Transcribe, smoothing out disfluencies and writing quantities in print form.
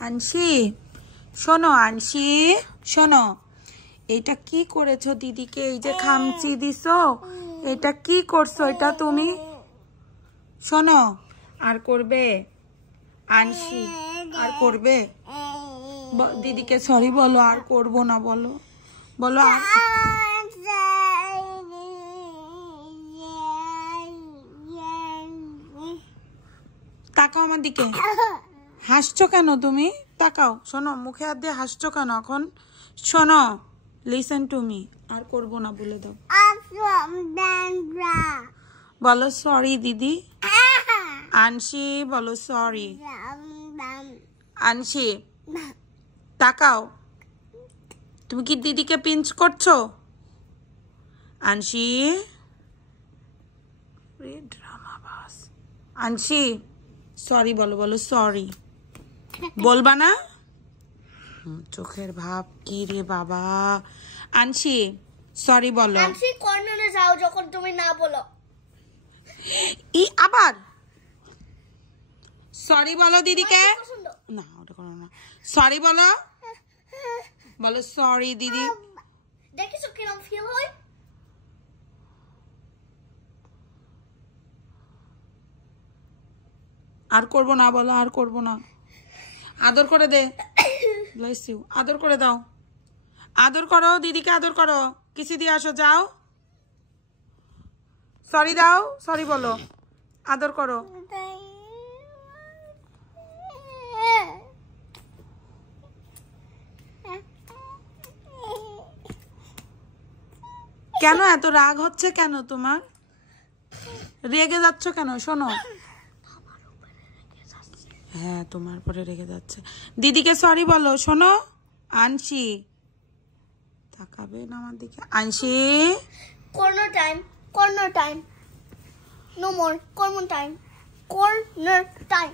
আনসি শোনো, আনসি শোনো, এটা কি করেছো দিদিকে? এই যে খামচি দিছো, এটা কি করছো? এটা তুমি শোনো, আর করবে? আনসি আর করবে? দিদিকে সরি বলো, আর করবো না বলো, বলো। তাকাও আমার দিকে, হাসছো কেন তুমি? তাকাও, শোনো, মুখে হাত দিয়ে হাসছো কেন এখন? শোনো, লিসেন টু মি, আর করবো না বলে দাও। বলো সরি দিদি। আনসি বলো সরি। আনসি তাকাও, তুমি কি দিদিকে পিঞ্চ করছো? আনসি ড্রামা বাস। আনসি সরি বলো, বলো সরি। বলবা না? চোখের ভাব কি রে বাবা। আনসি সরি বলো। আনসি কর্নারে যাও যখন তুমি না বলো। আবার সরি বলো দিদিকে। না ওটা করো না, সরি বলো, বলো সরি দিদি। দেখিছো কিরম ফিল হয়? আর করবো না বলো, আর করবো না। আদর করে দে, ব্লেস ইউ, আদর করে দাও, আদর করো দিদিকে, আদর করো, কিসি দিয়ে আসো, যাও, সরি দাও, সরি বলো, আদর করো। কেন এত রাগ হচ্ছে কেন তোমার? রেগে যাচ্ছ কেন? শোনো, হ্যাঁ তোমার পরে রেগে যাচ্ছে। দিদিকে সরি বলো। শোনো আনসি, তাকাবে না আমার দিকে। আনসি corner time, corner time, no more corner time, corner time.